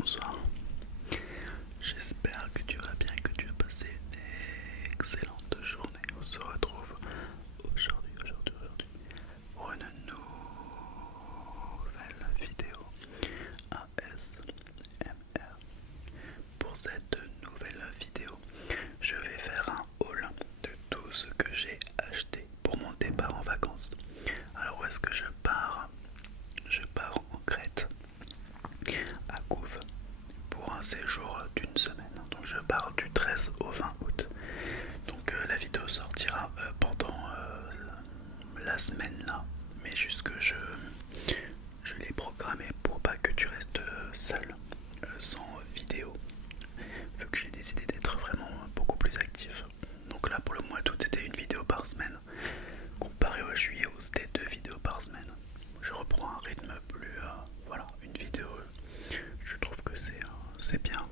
bonsoir. J'espère que tu vas bien et que tu as passé une excellente journée. On se retrouve aujourd'hui pour une nouvelle vidéo ASMR. Pour cette nouvelle vidéo, je vais faire un haul de tout ce que j'ai acheté pour mon départ en vacances. Alors où est-ce que je pars? Je pars en Crète, à Couves, pour un séjour d'une semaine. Donc je pars du 13 au 20 août. Donc la vidéo sortira pendant la semaine là, mais juste que je l'ai programmé pour pas que tu restes seul sans vidéo, vu que j'ai décidé d'être vraiment beaucoup plus actif. Donc là pour le mois d'août c'était une vidéo par semaine, comparé au juillet où c'était 2 vidéos par semaine. Je reprends un rythme plus voilà, une vidéo, je trouve que c'est bien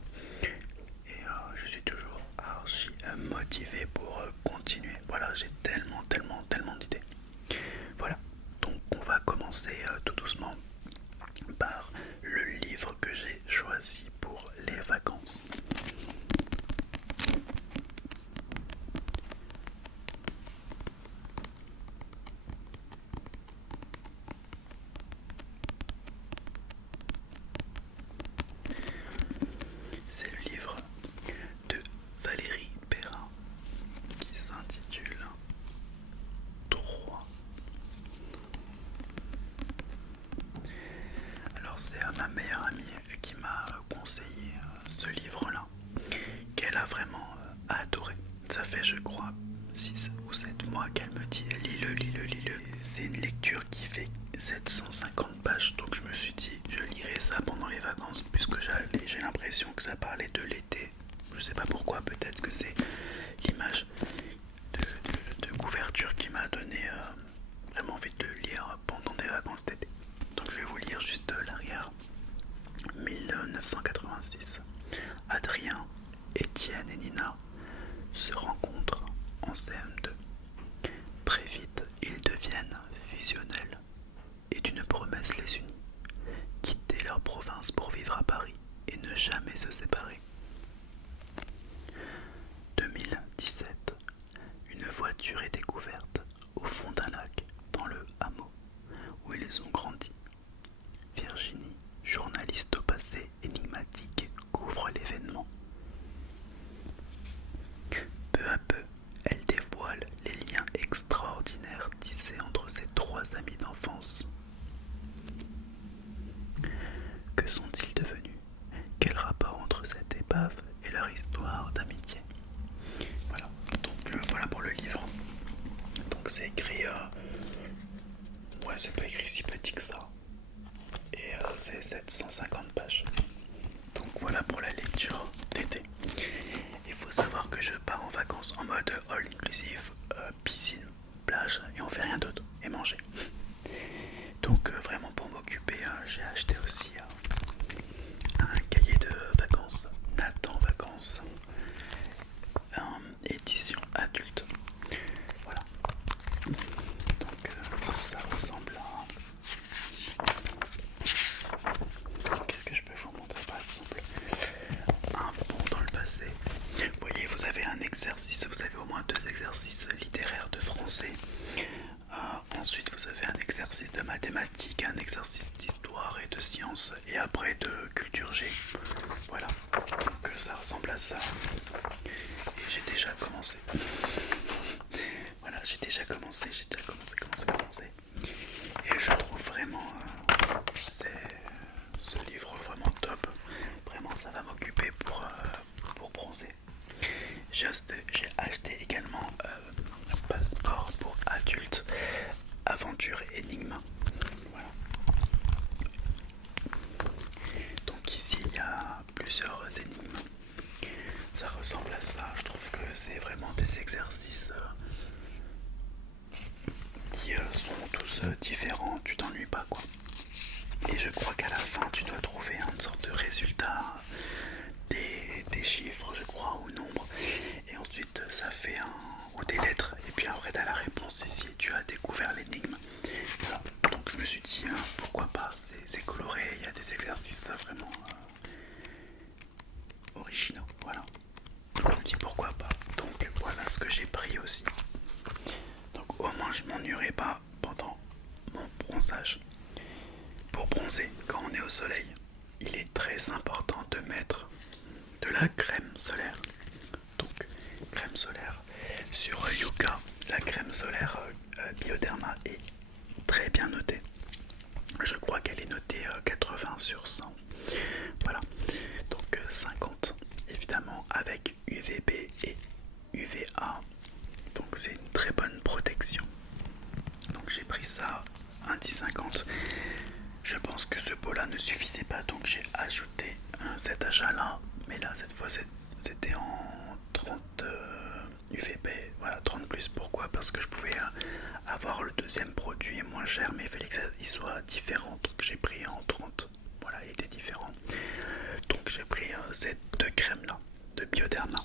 et je suis toujours archi motivé pour continuer. Voilà, j'ai tellement d'idées. Voilà, donc on va commencer tout doucement par le livre que j'ai choisi pour les vacances. C'est le livre de Valérie Perrin qui s'intitule 3. Alors c'est ma meilleure amie qui m'a conseillé ce livre-là, qu'elle a vraiment adoré. Ça fait je crois 6 ou 7 mois qu'elle me dit lis-le, lis-le, lis-le. C'est une lecture qui fait 750 pages, donc je me suis dit je lirai ça pendant les vacances puisque j'ai l'impression que ça parlait de l'été. Je sais pas pourquoi, peut-être que c'est l'image de couverture qui m'a donné vraiment envie de le lire pendant des vacances d'été. Donc je vais vous lire juste l'arrière. 1986. Adrien, Étienne et Nina se rencontrent en CM2. Très vite, ils deviennent fusionnels et d'une promesse les unit: quitter leur province pour vivre à Paris et ne jamais se séparer. 2017. Une voiture est découverte au fond d'un lac dans le hameau où ils ont grandi. Virginie, journaliste au passé énigmatique, couvre l'événement. Peu à peu, elle dévoile les liens extraordinaires tissés entre ces 3 amis d'enfance. Que sont-ils devenus? Quel rapport entre cette épave et leur histoire d'amitié? Voilà, donc voilà pour le livre. Donc c'est écrit, ouais c'est pas écrit si petit que ça, et c'est 750 pages. Donc voilà pour la lecture d'été. Il faut savoir que je pars en vacances en mode all inclusive, piscine, plage et on fait rien d'autre et manger. Donc vraiment pour m'occuper, j'ai acheté aussi un cahier de vacances, Nathan Vacances, édition adulte. Voilà. Donc ça ressemble à... Qu'est-ce que je peux vous montrer par exemple? Un pont dans le passé. Vous voyez, vous avez un exercice, vous avez au moins 2 exercices littéraires de français. Ensuite, vous avez un exercice de mathématiques, un exercice d'histoire et de sciences, et après de culture G. Voilà, donc ça ressemble à ça. Et j'ai déjà commencé. Voilà, j'ai déjà commencé. Et je trouve vraiment ce livre vraiment top. Vraiment, ça va m'occuper pour bronzer. J'ai acheté également un passeport pour adultes, aventure énigme. Voilà. Donc ici il y a plusieurs énigmes. Ça ressemble à ça. Je trouve que c'est vraiment des exercices qui sont tous différents. Tu t'ennuies pas quoi. Et je crois qu'à la fin tu dois trouver une sorte de résultat, des chiffres je crois ou nombres, et ensuite ça fait ou des lettres, et puis après tu as la réponse ici, tu as découvert l'énigme. Voilà. Donc je me suis dit pourquoi pas, c'est coloré, il y a des exercices vraiment bronzer quand on est au soleil, il est très important de mettre de la crème solaire. Donc crème solaire sur Yuka, la crème solaire Bioderma est très bien notée. Je crois qu'elle est notée 80 sur 100. Voilà, donc 50 évidemment avec UVB et UVA. Donc c'est une très bonne protection. Donc j'ai pris ça, un 10,50. Je pense que ce pot là ne suffisait pas, donc j'ai ajouté cet achat là. Mais là cette fois c'était en 30 UVB, voilà 30 plus. Pourquoi? Parce que je pouvais avoir le deuxième produit moins cher, mais il fallait qu'il soit différent. Donc j'ai pris en 30, voilà, il était différent. Donc j'ai pris ces deux crèmes là de Bioderma.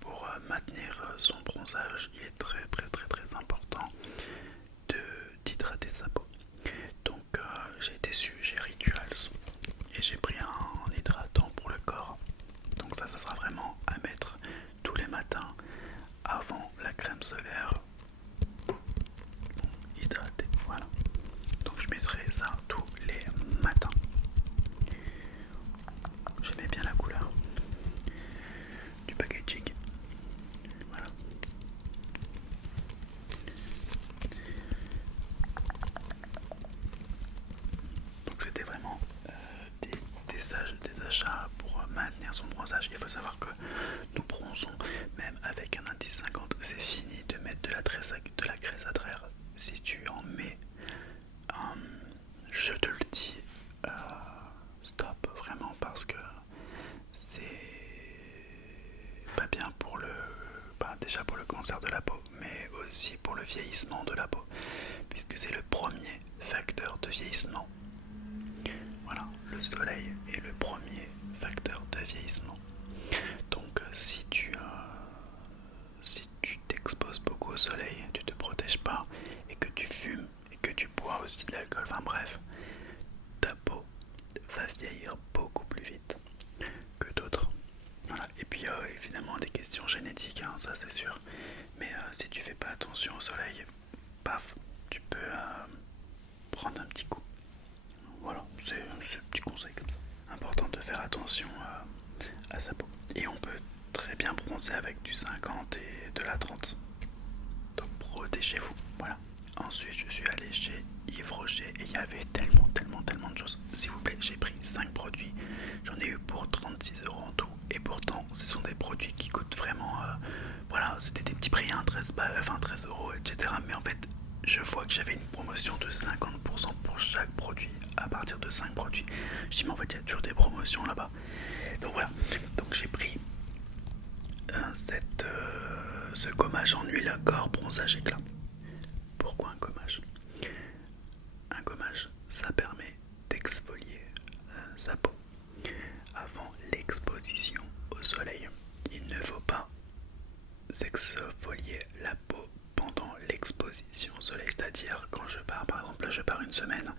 Pour maintenir son bronzage, il est très important d'hydrater sa peau. Donc j'ai été chez Rituals et j'ai pris un hydratant pour le corps. Donc ça sera vraiment à mettre tous les matins avant la crème solaire. Hydraté, voilà. Donc je mettrai ça tous les matins. J'aimais bien la couleur du packaging. Voilà. Donc c'était vraiment des achats pour maintenir son bronzage. Il faut savoir que nous bronzons même avec un indice 50. C'est fini de mettre de la graisse à traire. Si tu en mets, je te le dis, stop vraiment, parce que c'est pas bien pour déjà pour le cancer de la peau, mais aussi pour le vieillissement de la peau, puisque c'est le premier facteur de vieillissement. Voilà, le soleil est le premier facteur de vieillissement. Donc si tu t'exposes beaucoup au soleil, tu te protèges pas, et que tu fumes, et que tu bois aussi de l'alcool, enfin bref, ta peau va vieillir beaucoup plus vite que d'autres. Voilà. Et puis évidemment des questions génétiques, hein, ça c'est sûr. Mais si tu fais pas attention au soleil, paf, tu peux prendre un petit coup. Voilà, c'est un petit conseil comme ça. Important de faire attention à sa peau. Et on peut très bien bronzer avec du 50 et de la 30. Donc protégez-vous. Voilà. Ensuite je suis allé chez Yves Rocher et il y avait tellement de choses. S'il vous plaît, j'ai pris 5 produits. J'en ai eu pour 36 € en tout. Et pourtant ce sont des produits qui coûtent vraiment voilà, c'était des petits prix, hein, 13 €, etc. Mais en fait je vois que j'avais une promotion de 50% pour chaque produit à partir de 5 produits. Je dis mais en fait il y a toujours des promotions là-bas. Donc voilà, donc j'ai pris ce gommage en huile corps bronzage éclat. Pourquoi un gommage? Un gommage, ça permet d'exfolier sa peau avant l'exposition au soleil. Il ne faut pas s'exfolier la peau pendant l'exposition au soleil, c'est-à-dire quand je pars, par exemple là je pars une semaine,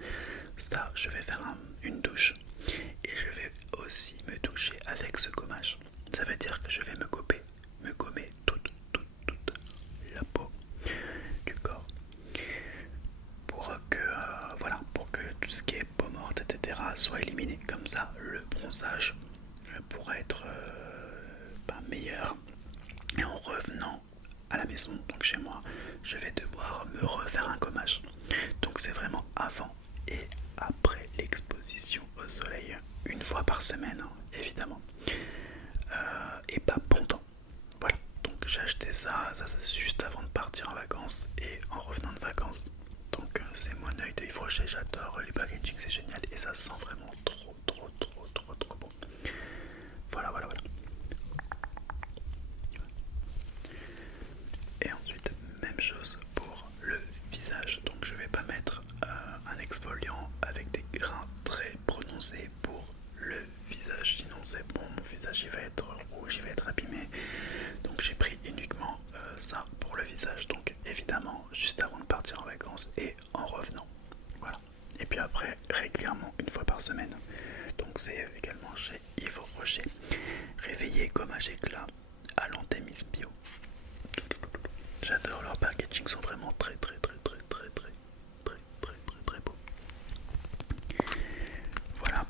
ça je vais faire une douche et je vais aussi me doucher avec ce gommage. Ça veut dire que je vais me gommer toute la peau du corps pour que voilà, pour que tout ce qui est peau morte, etc. soit éliminé. Comme ça le bronzage pourra être meilleur. Et en revenant à la maison, donc chez moi, je vais devoir me refaire un gommage. Donc c'est vraiment avant et après l'exposition au soleil, une fois par semaine, hein, évidemment, et pas pendant. Voilà, donc j'ai acheté ça c'est juste avant de partir en vacances et en revenant de vacances. Donc c'est mon œil de Yves Rocher, j'adore les packaging, c'est génial et ça sent vraiment trop bon. Voilà. Et ensuite, même chose pour le visage. Donc je vais pas mettre un exfoliant avec des grains très prononcés pour le visage, sinon c'est bon, mon visage il va être rouge, il va être abîmé. Donc j'ai pris uniquement ça pour le visage. Donc évidemment juste avant de partir en vacances et en revenant. Voilà. Et puis après régulièrement, une fois par semaine. Donc c'est également chez Yves Rocher. packaging sont vraiment très beaux. Voilà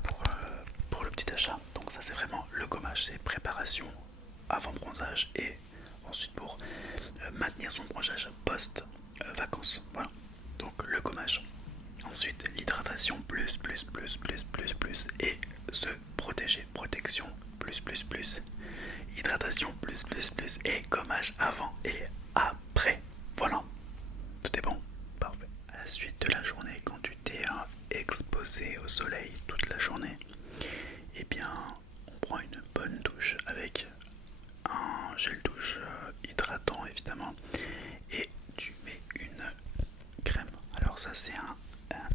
pour le petit achat. Donc ça c'est vraiment le gommage, c'est préparation avant bronzage et ensuite pour maintenir son bronzage post vacances. Voilà. Donc le gommage. Ensuite l'hydratation plus et se protéger, protection plus hydratation plus et gommage avant et après. Voilà. Tout est bon. Parfait. À la suite de la journée, quand tu t'es exposé au soleil toute la journée, eh bien on prend une bonne douche avec un gel douche hydratant évidemment et tu mets une crème. Alors ça c'est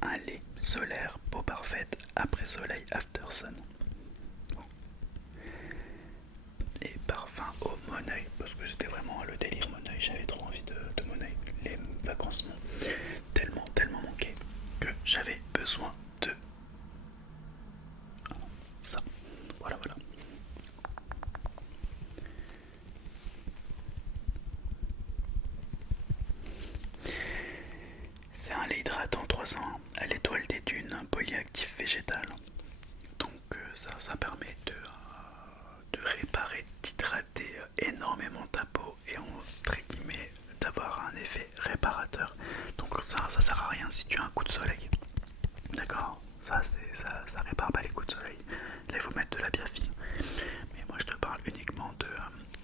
un lait solaire peau parfaite après soleil after sun. Bon. Et parfum au Moneuil parce que c'était vraiment le délire Moneuil, j'avais trop envie de Moneuil. Les vacances m'ont tellement manqué que j'avais besoin de ça. Voilà. C'est un lait hydratant 300 à l'étoile des dunes, un polyactif végétal. Donc ça permet de réparer, d'hydrater énormément ta peau et entre guillemets d'avoir un effet réparateur. Donc ça sert à rien si tu as un coup de soleil. D'accord, ça répare pas les coups de soleil. Là il faut mettre de la biafine. Mais moi je te parle uniquement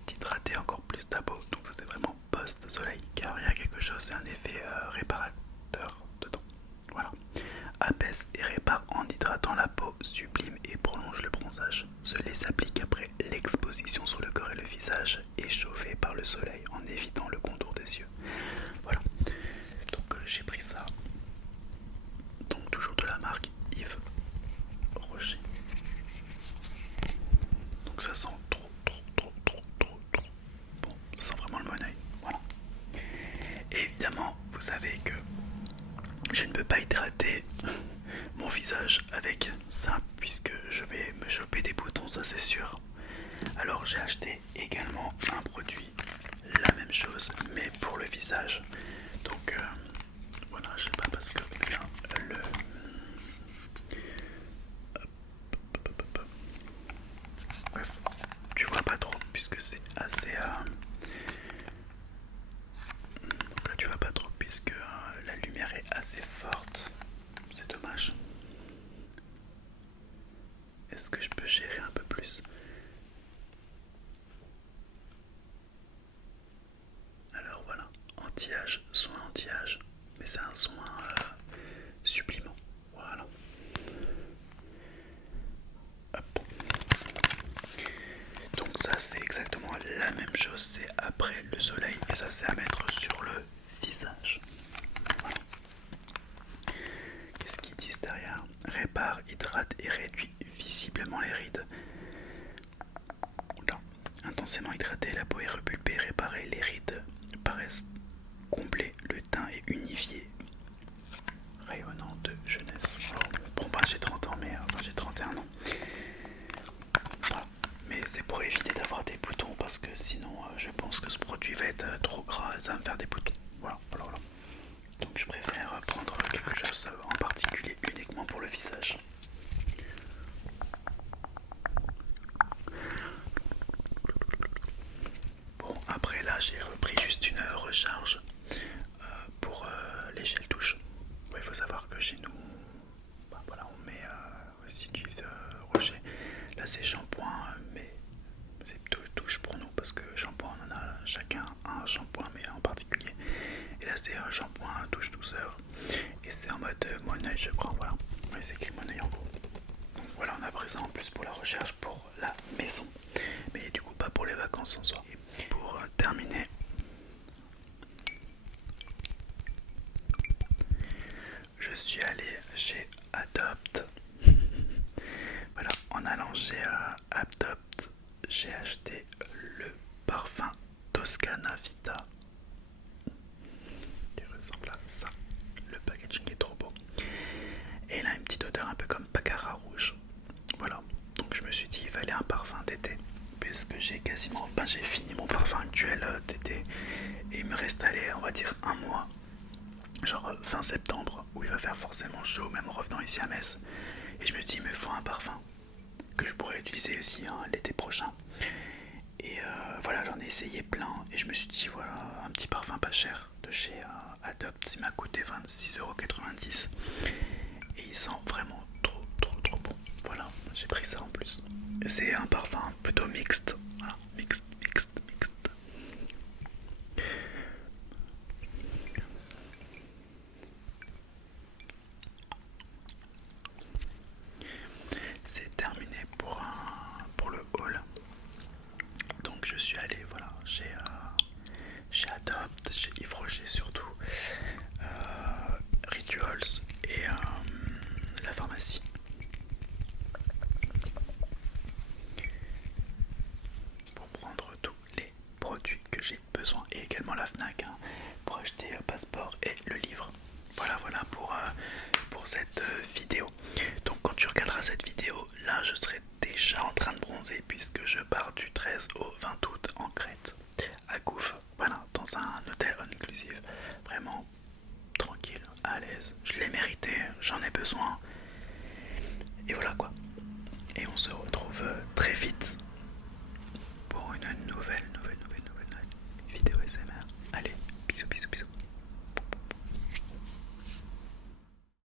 d'hydrater encore plus ta peau. Donc ça c'est vraiment post-soleil car il y a quelque chose, c'est un effet réparateur dedans. Voilà. Apaise et répare en hydratant la peau, sublime et prolonge le bronzage. Ce lait s'applique après l'exposition sur le corps et le visage, échauffé par le soleil en évitant le contour des yeux. Voilà. Donc j'ai pris ça. Donc toujours de la marque Yves Rocher. Donc ça sent trop bon, ça sent vraiment le Moneuil. Voilà. Et évidemment, vous savez que je ne peux pas hydrater mon visage avec ça puisque je vais me choper des boutons, ça c'est sûr. Alors j'ai acheté également un produit, la même chose mais pour le visage. Donc voilà, je sais pas parce que bien le bref, tu vois pas trop puisque c'est assez donc là tu vois pas trop puisque la lumière est assez forte. C'est dommage. Est-ce que je peux gérer un peu plus? Alors voilà, anti-âge, soin anti-âge, mais c'est un soin supplément. Voilà. Hop. Donc ça c'est exactement la même chose, c'est après le soleil et ça c'est à mettre sur le visage. Voilà. Qu'est-ce qu'ils disent derrière? Répare, hydrate et réduit visiblement les rides. Là. Intensément hydratée, la peau est repulpée, réparée, les rides paraissent comblées, le teint est unifié, rayonnant de jeunesse. Bon bah j'ai 30 ans, mais j'ai 31 ans. Voilà. Mais c'est pour éviter d'avoir des boutons parce que sinon je pense que ce produit va être trop gras et ça va me faire des boutons. Voilà. Donc je préfère prendre quelque chose en particulier uniquement pour le visage. Bon après là j'ai repris juste une recharge pour les gels douche. Il faut savoir que chez nous, bah, voilà, on met aussi du Rocher. Là c'est shampoing mais c'est douche pour nous parce que shampoing on en a chacun un shampoing mais en particulier. Et là c'est un shampoing douche douceur et c'est en mode Moneuil je crois. Voilà, oui, c'est écrit Moneuil en gros. Donc voilà, on a pris ça en plus pour la recherche pour la maison mais du coup pas pour les vacances en soi. Et pour terminer, je suis allé chez Adopt. Voilà, en allant chez Adopt, j'ai acheté le parfum Toscana Vita qui ressemble à ça. Le packaging est trop beau et il a une petite odeur un peu comme Baccarat rouge. Voilà, donc je me suis dit il fallait un parfum d'été puisque j'ai fini mon parfum actuel d'été et il me me reste allé, on va dire un mois, genre fin septembre, où il va faire forcément chaud, même en revenant ici à Metz. Et je me dis, il me faut un parfum que je pourrais utiliser aussi hein, l'été prochain. Et voilà, j'en ai essayé plein et je me suis dit, voilà, un petit parfum pas cher de chez Adopt, il m'a coûté 26,90 € et il sent vraiment trop bon. Voilà, j'ai pris ça en plus. C'est un parfum plutôt mixte, voilà, mixte. C'est terminé pour le haul. Donc je suis allé voilà, chez Adopt, chez Yves Rocher surtout, Rituals et la pharmacie. Pour prendre tous les produits que j'ai besoin et également la FNAC hein, pour acheter le passeport et le livre. Voilà pour cette vidéo. Donc quand tu regarderas cette vidéo, là je serai déjà en train de bronzer puisque je pars du 13 au 20 août en Crète, à Gouf, voilà, dans un hôtel all inclusive, vraiment tranquille, à l'aise. Je l'ai mérité, j'en ai besoin. Et voilà quoi. Et on se retrouve très vite pour une nouvelle vidéo SMR.